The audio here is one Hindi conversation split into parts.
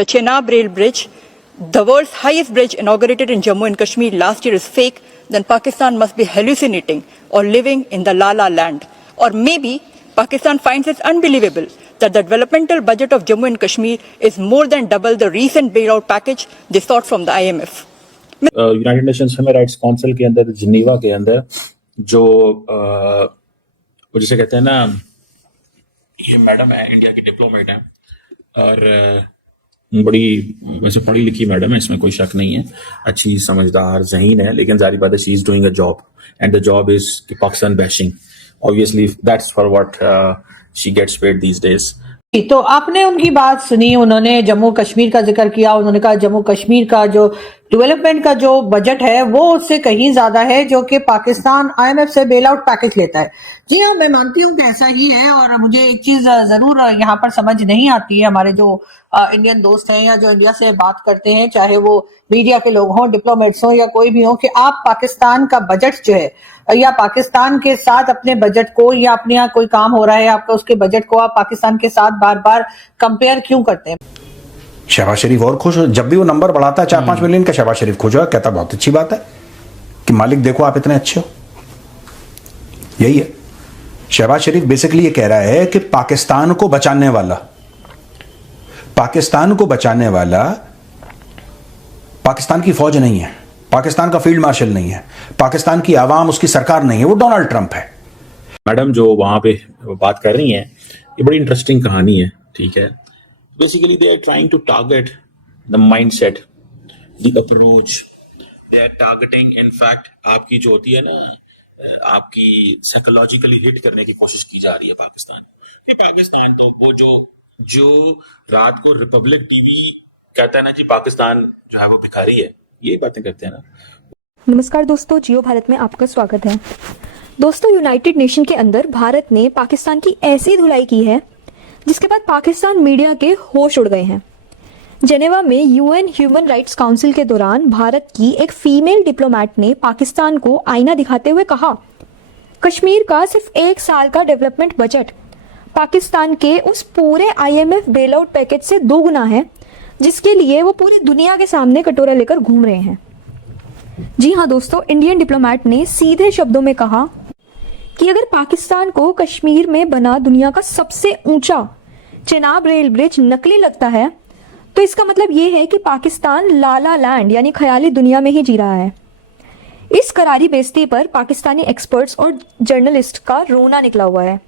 the Chenab Rail Bridge, the world's highest bridge inaugurated in Jammu and Kashmir last year, is fake, then Pakistan must be hallucinating or living in the La La land. Or maybe Pakistan finds it unbelievable that the developmental budget of Jammu and Kashmir is more than double the recent bailout package they sought from the IMF. United Nations human rights council के अंदर, जिनेवा के अंदर, जो जिसे कहते हैं ना, ये मैडम है, इंडिया की डिप्लोमेट है और बड़ी वैसे पढ़ी लिखी मैडम है, इसमें कोई शक नहीं है, अच्छी समझदार ज़हीन है, लेकिन जारी बात है she is doing a job and the job is Pakistan bashing. Obviously that's for what she gets paid these days. तो आपने उनकी बात सुनी, उन्होंने जम्मू कश्मीर का जिक्र किया. उन्होंने कहा जम्मू कश्मीर का जो डेवलपमेंट का जो बजट है वो उससे कहीं ज्यादा है जो कि पाकिस्तान आईएमएफ से बेल आउट पैकेज लेता है. जी हाँ, मैं मानती हूँ कि ऐसा ही है. और मुझे एक चीज जरूर यहाँ पर समझ नहीं आती है, हमारे जो इंडियन दोस्त हैं या जो इंडिया से बात करते हैं, चाहे वो मीडिया के लोग हों, डिप्लोमेट्स हों या कोई भी हो, कि आप पाकिस्तान का बजट जो है या पाकिस्तान के साथ अपने बजट को, या अपने यहाँ कोई काम हो रहा है आपका, उसके बजट को आप पाकिस्तान के साथ बार बार कंपेयर क्यों करते हैं. शहबाज शरीफ और खुश हो, जब भी वो नंबर बढ़ाता है 4-5 मिलियन का, शहबाज शरीफ खुश हो, कहता बहुत अच्छी बात है कि मालिक देखो आप इतने अच्छे हो. यही है. शहबाज शरीफ बेसिकली ये कह रहा है कि पाकिस्तान को बचाने वाला पाकिस्तान की फौज नहीं है, पाकिस्तान का फील्ड मार्शल नहीं है, पाकिस्तान की आवाम, उसकी सरकार नहीं है, वो डोनाल्ड ट्रंप है. मैडम जो वहां पे बात कर रही हैं, ये बड़ी इंटरेस्टिंग कहानी है. ठीक है, basically they are trying to target the mindset, the approach, they are targeting in fact आपकी जो होती है ना, आपकी साइकोलॉजिकली हिट करने की कोशिश की जा रही है पाकिस्तान. पाकिस्तान तो वो जो रात को रिपब्लिक टीवी कहता है ना जी पाकिस्तान जो है वो भिखारी है, यही बातें करते हैं ना. नमस्कार दोस्तों, जियो भारत में आपका स्वागत है. दोस्तों, यूनाइटेड नेशन के अंदर भारत ने पाकिस्तान की ऐसी धुलाई की है जिसके बाद पाकिस्तान मीडिया के होश उड़ गए हैं. जेनेवा में यूएन ह्यूमन राइट्स काउंसिल के दौरान भारत की एक फीमेल डिप्लोमेट ने पाकिस्तान को आईना दिखाते हुए कहा, कश्मीर का सिर्फ 1 साल का डेवलपमेंट बजट पाकिस्तान के उस पूरे आईएमएफ बेल आउट पैकेज से 2 गुना है जिसके लिए वो पूरी दुनिया के सामने कटोरा लेकर घूम रहे हैं. जी हाँ दोस्तों, इंडियन डिप्लोमेट ने सीधे शब्दों में कहा कि अगर पाकिस्तान को कश्मीर में बना दुनिया का सबसे ऊंचा चेनाब रेल ब्रिज नकली लगता है तो इसका मतलब ये है कि पाकिस्तान लाला लैंड यानी ख्याली दुनिया में ही जी रहा है. इस करारी बेइज्जती पर पाकिस्तानी एक्सपर्ट्स और जर्नलिस्ट का रोना निकला हुआ है.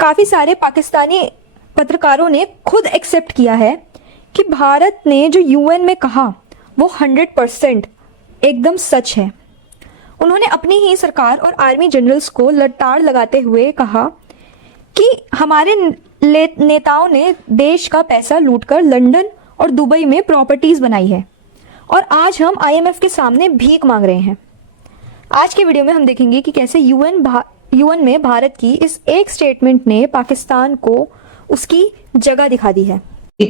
काफी सारे पाकिस्तानी पत्रकारों ने खुद एक्सेप्ट किया है कि भारत ने जो यूएन में कहा वो 100% एकदम सच है. उन्होंने अपनी ही सरकार और आर्मी जनरल्स को लताड़ लगाते हुए कहा कि हमारे नेताओं ने देश का पैसा लूटकर लंदन और दुबई में प्रॉपर्टीज बनाई है और आज हम आईएमएफ के सामने भीख मांग रहे हैं. आज के वीडियो में हम देखेंगे कि कैसे यूएन में भारत की इस एक स्टेटमेंट ने पाकिस्तान को उसकी जगह दिखा दी है.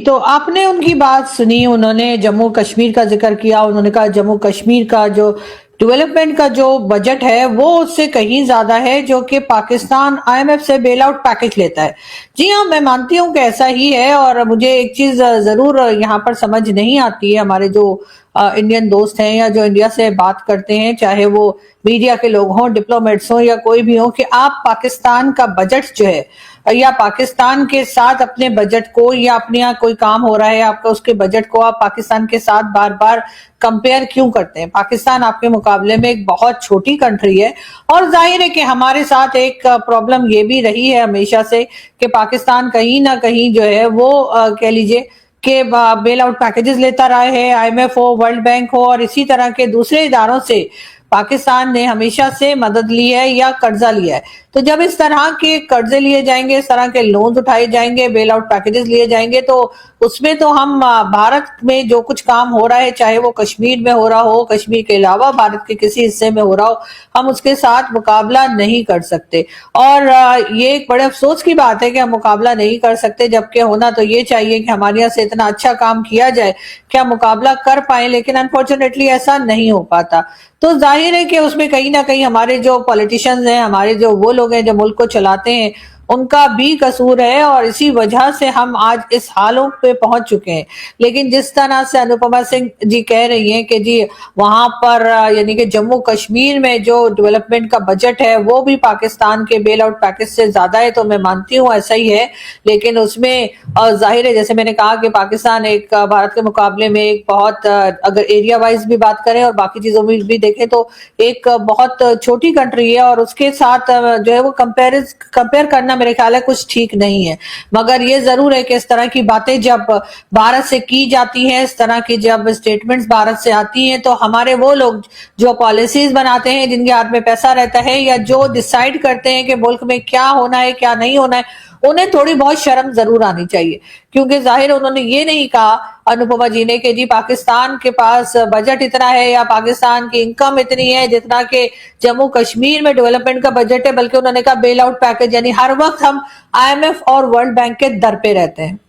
तो आपने उनकी बात सुनी, उन्होंने जम्मू कश्मीर का जिक्र किया. उन्होंने कहा जम्मू कश्मीर का जो डेवलपमेंट का जो बजट है वो उससे कहीं ज्यादा है जो कि पाकिस्तान आईएमएफ से बेल आउट पैकेज लेता है. जी हाँ, मैं मानती हूँ कि ऐसा ही है. और मुझे एक चीज जरूर यहाँ पर समझ नहीं आती है, हमारे जो इंडियन दोस्त हैं या जो इंडिया से बात करते हैं, चाहे वो मीडिया के लोग हों, डिप्लोमेट्स हों या कोई भी हो, कि आप पाकिस्तान का बजट जो है या पाकिस्तान के साथ अपने बजट को, या अपने यहाँ कोई काम हो रहा है आपका, उसके बजट को आप पाकिस्तान के साथ बार बार कंपेयर क्यों करते हैं. पाकिस्तान आपके मुकाबले में एक बहुत छोटी कंट्री है. और जाहिर है कि हमारे साथ एक प्रॉब्लम ये भी रही है हमेशा से कि पाकिस्तान कहीं ना कहीं जो है वो कह लीजिए कि बेल आउट पैकेजेस लेता रहा है, आईएमएफ हो, वर्ल्ड बैंक हो और इसी तरह के दूसरे इदारों से पाकिस्तान ने हमेशा से मदद ली है या कर्जा लिया है. तो जब इस तरह के कर्जे लिए जाएंगे, इस तरह के लोन्स उठाए जाएंगे, बेल आउट पैकेजेस लिए जाएंगे, तो उसमें तो हम भारत में जो कुछ काम हो रहा है, चाहे वो कश्मीर में हो रहा हो, कश्मीर के अलावा भारत के किसी हिस्से में हो रहा हो, हम उसके साथ मुकाबला नहीं कर सकते. और ये एक बड़े अफसोस की बात है कि हम मुकाबला नहीं कर सकते, जबकि होना तो ये चाहिए कि हमारे यहाँ से इतना अच्छा काम किया जाए कि हम मुकाबला कर पाए, लेकिन अनफॉर्चुनेटली ऐसा नहीं हो पाता. तो जाहिर है कि उसमें कहीं ना कहीं हमारे जो पॉलिटिशियंस हैं, हमारे जो वो लोग हैं जो मुल्क को चलाते हैं, उनका भी कसूर है और इसी वजह से हम आज इस हालों पे पहुंच चुके हैं। लेकिन जिस तरह से अनुपमा सिंह जी कह रही हैं कि जी वहां पर यानी कि जम्मू कश्मीर में जो डेवलपमेंट का बजट है वो भी पाकिस्तान के बेल आउट पैकेज से ज्यादा है, तो मैं मानती हूँ ऐसा ही है। लेकिन उसमें जाहिर है, जैसे मैंने कहा कि पाकिस्तान एक भारत के मुकाबले में एक बहुत अगर एरिया वाइज भी बात करें और बाकी चीजों में भी देखें तो एक बहुत छोटी कंट्री है और उसके साथ जो है वो कंपेयर करना मेरे ख्याल है कुछ ठीक नहीं है। मगर ये जरूर है कि इस तरह की बातें जब भारत से की जाती हैं, इस तरह की जब स्टेटमेंट्स भारत से आती हैं, तो हमारे वो लोग जो पॉलिसीज बनाते हैं, जिनके हाथ में पैसा रहता है या जो डिसाइड करते हैं कि मुल्क में क्या होना है क्या नहीं होना है, उन्हें थोड़ी बहुत शर्म जरूर आनी चाहिए। क्योंकि जाहिर उन्होंने ये नहीं कहा अनुपमा जी ने कि जी पाकिस्तान के पास बजट इतना है या पाकिस्तान की इनकम इतनी है जितना कि जम्मू कश्मीर में डेवलपमेंट का बजट है, बल्कि उन्होंने कहा बेल आउट पैकेज, यानी हर वक्त हम IMF और वर्ल्ड बैंक के दर पे रहते हैं।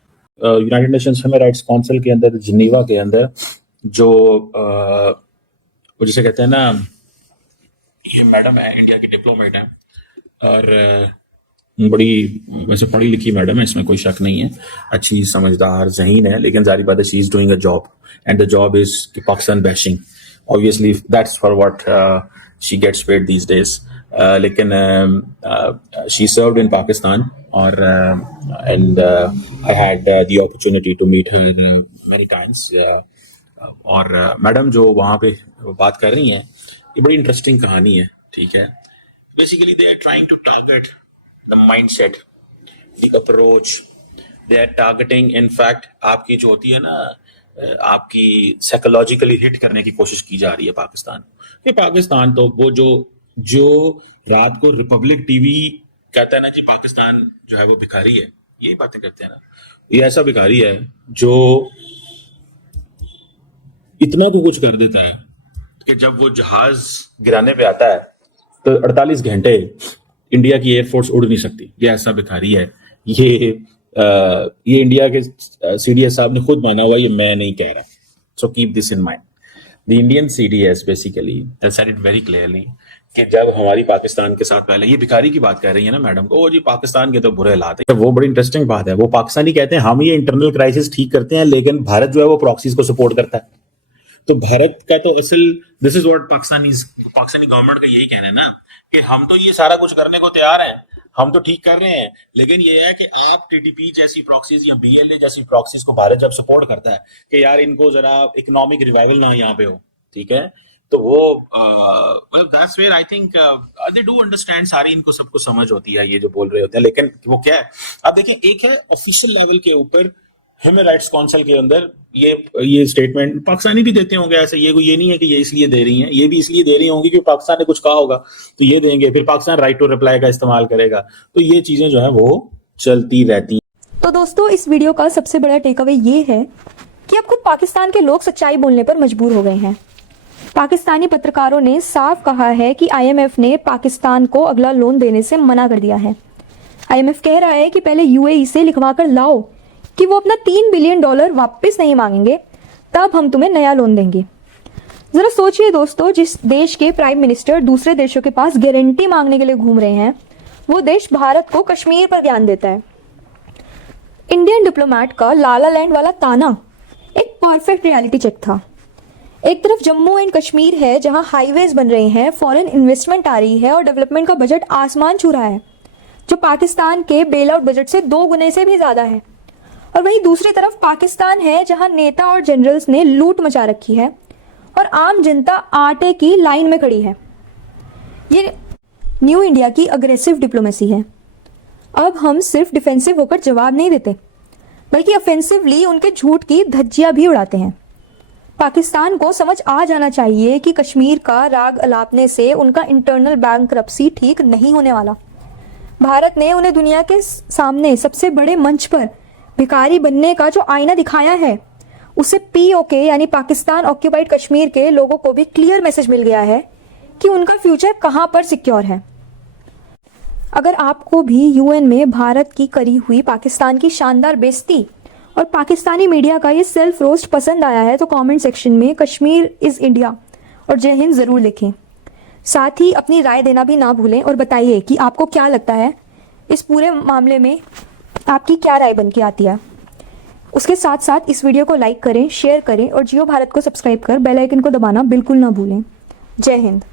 United Nations human rights council के अंदर, जिनेवा के अंदर, जो वो जिसे कहते हैं ना, ये मैडम है, इंडिया की डिप्लोमेट है और बड़ी वैसे पढ़ी लिखी मैडम है, इसमें कोई शक नहीं है, अच्छी समझदार ज़हीन है, लेकिन जारी बात है she is doing a job and the job is Pakistan bashing. Obviously that's for what she gets paid these days. लेकिन शी सर्व्ड इन पाकिस्तान और and I had the opportunity to meet her many times. और मैडम जो वहाँ पे बात कर रही हैं, ये बड़ी इंटरेस्टिंग कहानी है, ठीक है। Basically they are trying to target the mindset, the approach, they are targeting, in fact आपकी जो होती है ना, आपकी साइकोलॉजिकली हिट करने की कोशिश की जा रही है पाकिस्तान। ये पाकिस्तान तो वो जो रात को रिपब्लिक टीवी कहता है ना कि पाकिस्तान जो है वो भिखारी है, यही बातें करते हैं ना, ये ऐसा भिखारी है जो इतना को कुछ कर देता है कि जब वो जहाज गिराने पे आता है तो 48 घंटे इंडिया की एयरफोर्स उड़ नहीं सकती। ये ऐसा भिखारी है। ये इंडिया के CDS साहब ने खुद माना हुआ, ये मैं नहीं कह रहा। So keep this in mind. The Indian CDS basically said it very clearly कि जब हमारी पाकिस्तान के साथ, पहले ये भिखारी की बात कर रही है ना मैडम को, जी पाकिस्तान के तो बुरे हालात है, वो बड़ी इंटरेस्टिंग बात है। वो पाकिस्तानी कहते हैं हम ये इंटरनल क्राइसिस ठीक करते हैं, लेकिन भारत जो है वो प्रॉक्सीज को सपोर्ट करता है। तो भारत का तो असल, this is what Pakistani government का यही कहना है ना कि हम तो ये सारा कुछ करने को तैयार हैं, हम तो ठीक कर रहे हैं, लेकिन ये है कि आप TTP जैसी प्रॉक्सीज या BLA जैसी प्रॉक्सीज को भारत जब सपोर्ट करता है कि यार इनको जरा इकोनॉमिक रिवाइवल ना यहाँ पे हो, ठीक है, तो वो that's where I think they do understand, सारी इनको सबको समझ होती है ये जो बोल रहे होते हैं। लेकिन वो क्या है, आप देखें, एक है ऑफिशियल लेवल के ऊपर ह्यूमन राइट्स काउंसिल के अंदर ये स्टेटमेंट पाकिस्तानी भी देते होंगे ऐसे, ये नहीं है कि ये इसलिए दे रही हैं, ये भी इसलिए दे रही होंगी कि पाकिस्तान ने कुछ कहा होगा तो ये देंगे, फिर पाकिस्तान राइट टू रिप्लाई का इस्तेमाल करेगा, तो ये चीजें जो है वो चलती रहती हैं। तो दोस्तों, इस वीडियो का सबसे बड़ा टेक अवे ये है कि अब खुद पाकिस्तान के लोग सच्चाई बोलने पर मजबूर हो गए हैं। पाकिस्तानी पत्रकारों ने साफ कहा है कि IMF ने पाकिस्तान को अगला लोन देने से मना कर दिया है। IMF कह रहा है कि पहले UAE से लिखवा कर लाओ कि वो अपना $3 बिलियन वापस नहीं मांगेंगे, तब हम तुम्हें नया लोन देंगे। जरा सोचिए दोस्तों, जिस देश के प्राइम मिनिस्टर दूसरे देशों के पास गारंटी मांगने के लिए घूम रहे हैं, वो देश भारत को कश्मीर पर ज्ञान देता है। इंडियन डिप्लोमेट का लाला लैंड वाला ताना एक परफेक्ट रियलिटी चेक था। एक तरफ जम्मू एंड कश्मीर है जहां हाईवेज बन रहे हैं, फॉरेन इन्वेस्टमेंट आ रही है और डेवलपमेंट का बजट आसमान छू रहा है, जो पाकिस्तान के बेल आउट बजट से 2 गुने से भी ज्यादा है। और वहीं दूसरी तरफ पाकिस्तान है जहां नेता और जनरल्स ने लूट मचा रखी है और आम जनता आटे की लाइन में खड़ी है। ये न्यू इंडिया की अग्रेसिव डिप्लोमेसी है। अब हम सिर्फ डिफेंसिव होकर जवाब नहीं देते, बल्कि ऑफेंसिवली उनके झूठ की धज्जियां भी उड़ाते हैं। पाकिस्तान को समझ आ जाना चाहिए कि कश्मीर का राग अलापने से उनका इंटरनल बैंकरप्सी ठीक नहीं होने वाला। भारत ने उन्हें दुनिया के सामने सबसे बड़े मंच पर भिखारी बनने का जो आईना दिखाया है, उससे POK यानी पाकिस्तान ऑक्यूपाइड कश्मीर के लोगों को भी क्लियर मैसेज मिल गया है कि उनका फ्यूचर कहां पर सिक्योर है। अगर आपको भी UN में भारत की करी हुई पाकिस्तान की शानदार बेइज्जती और पाकिस्तानी मीडिया का ये सेल्फ रोस्ट पसंद आया है, तो कमेंट सेक्शन में कश्मीर इज इंडिया और जय हिंद जरूर लिखें। साथ ही अपनी राय देना भी ना भूलें और बताइए कि आपको क्या लगता है इस पूरे मामले में आपकी क्या राय बन के आती है। उसके साथ साथ इस वीडियो को लाइक करें, शेयर करें और जियो भारत को सब्सक्राइब कर बेल आइकन को दबाना बिल्कुल ना भूलें। जय हिंद।